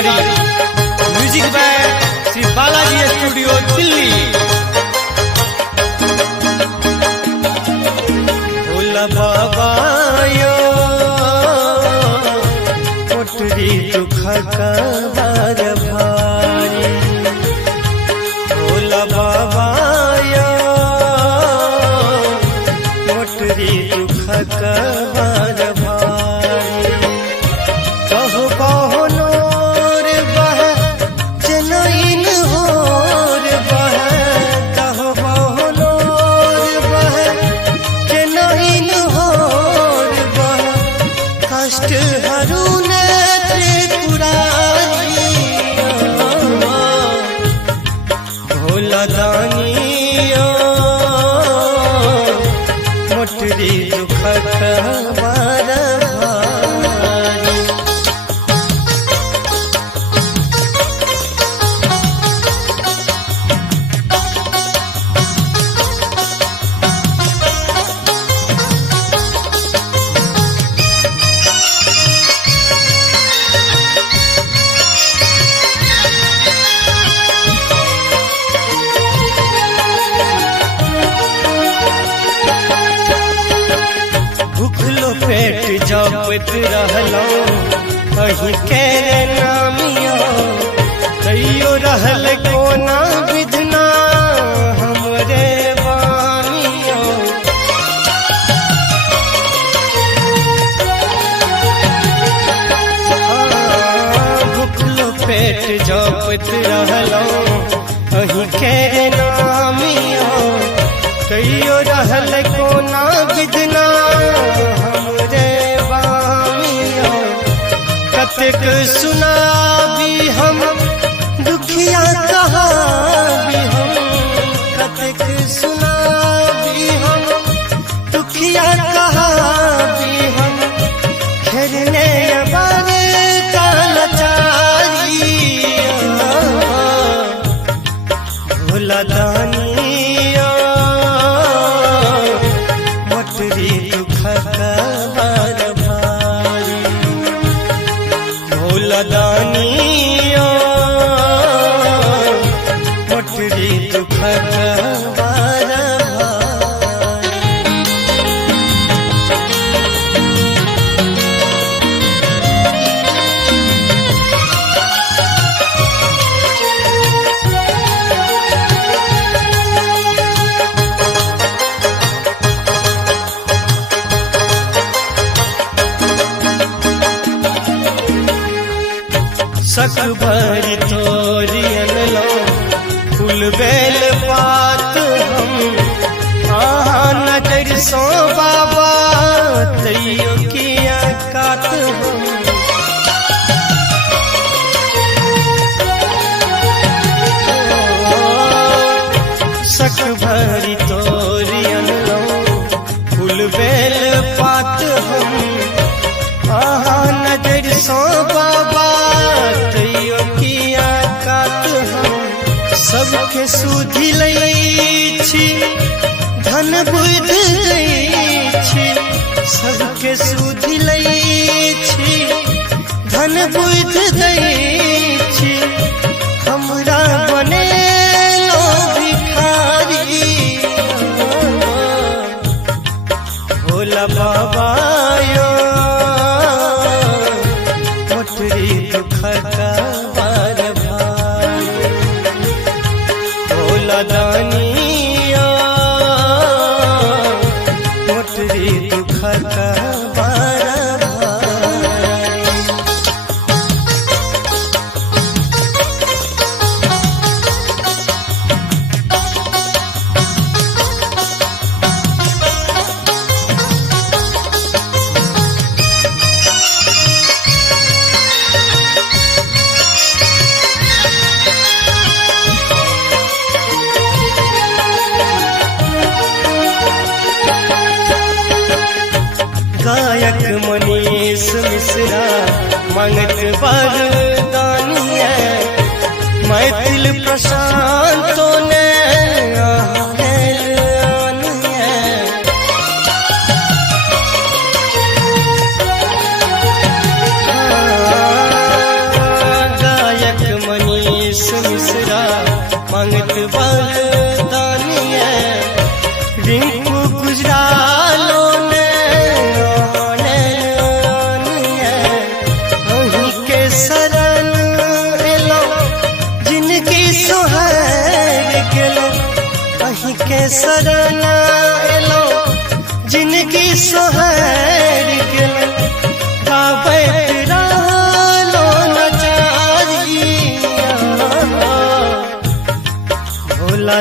Tiwari, music by Shri Balaji studio Delhi. Bhola Baba यो मोटरी दुख का बार भारी, भोला बाबा यो मोटरी दुख का बार भारी। कहो बहनोर बह जनइन होर बह, कहो बहनोर बह जनइन होर बह, कष्ट हरुन त्रिपुरारी। भोला दानियो मोटरी दुख का बार भारी। भूखलो पेट जपत रहलो कहीं केरे नामियो, तैयो रहल कोना विधना हमरे बानियो। भूखलो पेट जपत रहलो कहीं केरे नामियो, तैयो रहल कोना विधना हमरे बानियो। कतेक सुनाबी हम दुखिया कहाबी हम, कतेक सुनाबी हम दुखिया कहाबी हम, घेरने बारे का लाचारी। भोला दानिया मोटरी दुख का बार भारी, भोला दानिया मोटरी दुख का बार भारी। सख भरी तोरियन लो फूल बेल पात हम, आहा नजर सो बाबा तैयो किया कात हम। सख भरी तोरियन लो फूल बेल पात हम, आहा नजर सो बाबा तैयो किया कात हम। सबके सुधि लई छी धन बुध दई छी, सबके सुधि लई छी धन बुध दई छी, हमरा बने लो भिखारी। भोला बाबा यो मोटरी दुख का बार भारी, भोला दानिया मोटरी दुख का बार भारी। गायक मनीष मिश्रा मंगत वरदानिया, मैथिल प्रशांतों ने मिश्रा मांगत बरदानिया रिंकू गुजरालो ने अहीं के शरण एलो जिनकी सोहर गेलो अहीं के शरण एलो जिनकी सोहर गेलो गावे रहलो नचारिया भोला